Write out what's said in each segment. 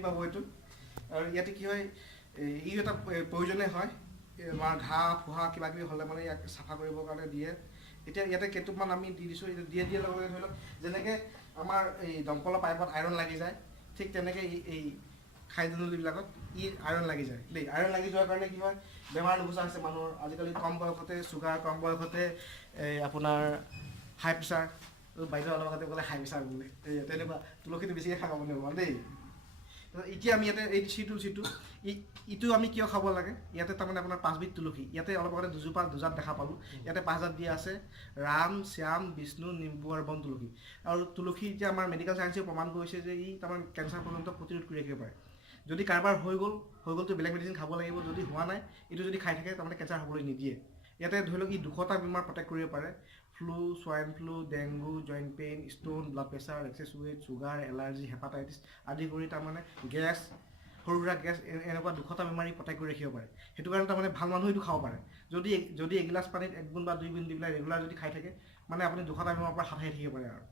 চিনি পাব এইটো আৰু ইয়াতে কি হয় ই এটা প্ৰয়োজনীয় হয় আমাৰ ঘাঁহ ফুহা কিবা কিবি হ'লে মানে ইয়াক চাফা কৰিবৰ কাৰণে দিয়ে এতিয়া ইয়াতে কেইটুকমান আমি দি দিছোঁ দিয়াৰ লগে লগে ধৰি লওক যেনেকৈ আমাৰ এই দমকলৰ পাইপত আইৰণ লাগি যায় ঠিক তেনেকৈ এই খাদ্যনলীবিলাকত ই আইৰণ লাগি যায় দেই আইৰণ লাগি যোৱাৰ কাৰণে কি হয় বেমাৰ নুগুচা হৈছে মানুহৰ আজিকালি কম বয়সতে চুগাৰ কম বয়সতে আপোনাৰ হাই প্ৰেছাৰ বাইদেউ অলপ আগতে ক'লে হাই প্ৰেছাৰ বোলে তেনেকুৱা তুলসীটো বেছিকৈ খাব নোৱাৰিব দেই এতিয়া আমি ইয়াতে এই চিটো ইটো আমি কিয় খাব লাগে ইয়াতে তাৰমানে আপোনাৰ 5বিধ তুলসী ইয়াতে অলপ আগতে দুজাত দেখা পালোঁ ইয়াতে 5জাত দিয়া আছে ৰাম শ্যাম বিষ্ণু নিম্বু আৰু বন তুলসী আৰু তুলসী এতিয়া আমাৰ মেডিকেল চায়েন্সে প্ৰমাণ কৰিছে যে ই তাৰমানে কেঞ্চাৰ পৰ্যন্ত প্ৰতিৰোধ কৰি ৰাখিব পাৰে যদি কাৰোবাৰ হৈ গ'লতো বেলেগ মেডিচিন খাব লাগিব যদি হোৱা নাই এইটো যদি খাই থাকে তাৰমানে কেঞ্চাৰ হ'বলৈ নিদিয়ে ইয়াতে ধৰি লওক ই 200টা বেমাৰ প্ৰটেক্ট কৰিব পাৰে flu swine flu dengue joint pain stone blood pressure excess weight sugar allergy hepatitis আদি কৰি তাৰমানে গেছ সৰু সুৰা গেছ এনেকুৱা 200টা বেমাৰী প্ৰটেক্ট কৰি ৰাখিব পাৰে সেইটো কাৰণে তাৰমানে ভাল মানুহ এইটো খাব পাৰে যদি এগিলাচ পানীত 1 গুণ বা 2 গুণ দি পেলাই ৰেগুলাৰ যদি খাই থাকে মানে আপুনি 200টা বেমাৰৰ পৰা হাত সাৰি থাকিব পাৰে আৰু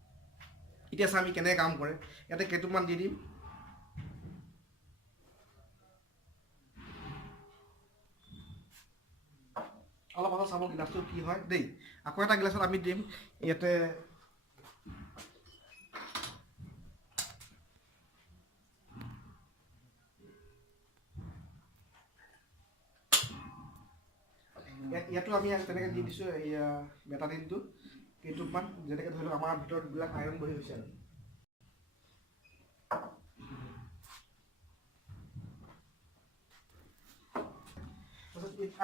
এতিয়া আমি কেনেকৈ কাম কৰে ইয়াতে কেইটুকমান দি দিম অলপ অলপ চাব গিলাচটো কি হয় দেই আকৌ এটা গিলাচত আমি দিম ইয়াতে ইয়াতো আমি তেনেকৈ দি দিছোঁ এয়া বেটাডিনটো কেইটুকমান যেনেকৈ ধৰি লওক আমাৰ ভিতৰতবিলাক আইৰণ বহি গৈছে আৰু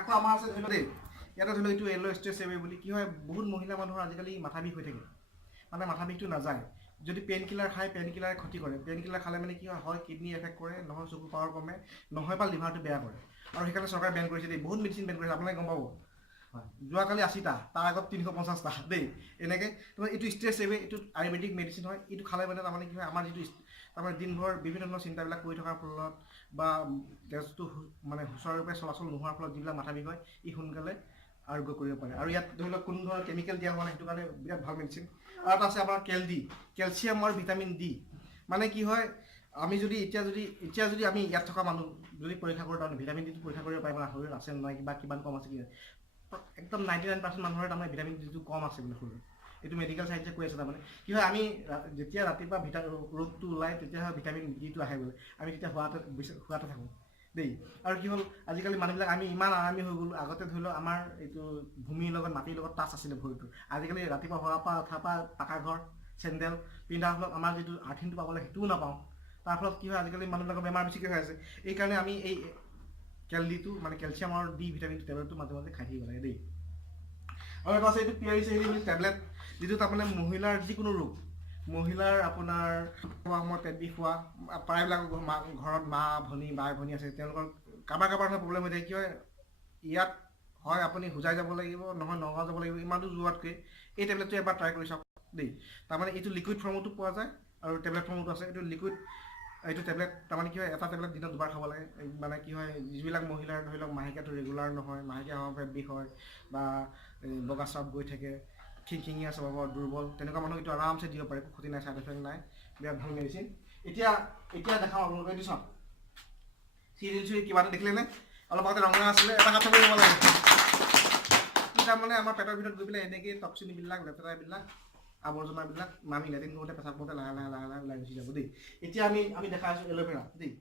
আকৌ আমাৰ আছে ধৰি লওক দেই ইয়াতে ধৰি লওক এইটো য়েল্ল' ষ্ট্ৰেছ এৱে বুলি কি হয় বহুত মহিলা মানুহৰ আজিকালি মাথা বিষ হৈ থাকে মানে মাথা বিষটো নাযায় যদি পেইন কিলাৰ খায় পেইন কিলাৰে ক্ষতি কৰে পেইন কিলাৰ খালে মানে কি হয় কিডনি এফেক্ট কৰে নহয় চকুৰ পাৱাৰ কমে নহয় বা লিভাৰটো বেয়া কৰে আৰু সেইকাৰণে চৰকাৰে বেন কৰিছে দেই বহুত মেডিচিন বেন কৰিছে আপোনালোকে গম পাব যোৱাকালি 80টা তাৰ আগত 350টা দেই এনেকৈ তোমাৰ এইটো ষ্ট্ৰেছ এৱে এইটো আয়ুৰ্বেদিক মেডিচিন হয় এইটো খালে মানে তাৰমানে কি হয় আমাৰ যিটো তাৰমানে দিনভৰ বিভিন্ন ধৰণৰ চিন্তাবিলাক কৰি থকাৰ ফলত বা তেজটো মানে সুচাৰুৰূপে চলাচল নোহোৱাৰ ফলত যিবিলাক মাথা বিষ হয় ই সোনকালে আৰোগ্য কৰিব পাৰে আৰু ইয়াত ধৰি লওক কোনো ধৰণৰ কেমিকেল দিয়া হোৱা নাই সেইটো কাৰণে বিৰাট ভাল মেডিচিন আৰু এটা আছে আপোনাৰ কেলছিয়াম আৰু ভিটামিন ডি মানে কি হয় আমি যদি এতিয়া যদি আমি ইয়াত থকা মানুহ যদি পৰীক্ষা কৰোঁ তাৰমানে ভিটামিন ডিটো পৰীক্ষা কৰিব পাৰিম আমাৰ শৰীৰত আছে নাই বা কিমান কম আছে কি একদম 99% মানুহৰে তাৰমানে ভিটামিন ডিটো কম আছে মানে শৰীৰত এইটো মেডিকেল চায়েন্সে কৈ আছে তাৰমানে কি হয় আমি যেতিয়া ৰাতিপুৱা ৰ'দটো ওলায় তেতিয়াহে ভিটামিন ডিটো আহে বোলে আমি তেতিয়া শুৱাতে থাকোঁ দেই আৰু কি হ'ল আজিকালি মানুহবিলাক আমি ইমান আৰামী হৈ গ'লোঁ আগতে ধৰি লওক আমাৰ এইটো ভূমিৰ লগত মাটিৰ লগত টাচ আছিলে ভৰিটো আজিকালি ৰাতিপুৱা হোৱাৰ পৰা উঠাৰ পৰা পাকা ঘৰ চেণ্ডেল পিন্ধাৰ ফলত আমাৰ যিটো আৰ্থিংটো পাবলৈ সেইটোও নাপাওঁ তাৰ ফলত কি হয় আজিকালি মানুহবিলাকৰ বেমাৰ বেছিকৈ হৈ আছে এইকাৰণে আমি এই কেলডিটো মানে কেলছিয়াম আৰু ডি ভিটামিনটো টেবলেটটো মাজে মাজে খাই থাকিব লাগে দেই আৰু এটা আছে এইটো পিয়াৰিছে বুলি টেবলেট যিটো তাৰমানে মহিলাৰ যিকোনো ৰোগ মহিলাৰ আপোনাৰ সময়ত পেট বিষ হোৱা প্ৰায়বিলাক ঘৰত মা ভনী বাই ভনী আছে তেওঁলোকৰ কাৰোবাৰ প্ৰব্লেম হৈ থাকে কি হয় ইয়াত হয় আপুনি হোজাই যাব লাগিব নহয় নগাঁও যাব লাগিব ইমান দূৰ যোৱাতকৈ এই টেবলেটটো এবাৰ ট্ৰাই কৰি চাওক দেই তাৰমানে এইটো লিকুইড ফৰ্মতো পোৱা যায় আৰু টেবলেট ফৰ্মতো আছে এইটো লিকুইড এইটো টেবলেট তাৰমানে কি হয় এটা টেবলেট দিনত 2বাৰ খাব লাগে মানে কি হয় যিবিলাক মহিলাৰ ধৰি লওক মাহেকীয়াটো ৰেগুলাৰ নহয় মাহেকীয়া হোৱাৰ পেট বিষ হয় বা বগা চাপ গৈ থাকে খিংখিঙীয়া স্বভাৱৰ দুৰ্বল তেনেকুৱা মানুহক এইটো আৰামছে দিব পাৰে একো ক্ষতি নাই ছাইড এফেক্ট নাই বিৰাট ভাল মেডিচিন এতিয়া দেখাওঁ আপোনালোকে এইটো চাওক চিৰিয়েল কিবা এটা দেখিলে নে অলপ আগতে ৰঙা আছিলে এটা হাত চাব লাগে তাৰমানে আমাৰ পেটৰ ভিতৰত গৈ পেলাই এনেকৈ টক্সিনবিলাক লেতেৰাবিলাক আৱৰ্জনাবিলাক আমি লেট্ৰিন কৰোঁতে পেচাব কৰোঁতে লাহে লাহে ওলাই গুচি যাব দেই এতিয়া আমি দেখাই আছোঁ এল'ভেৰা দেই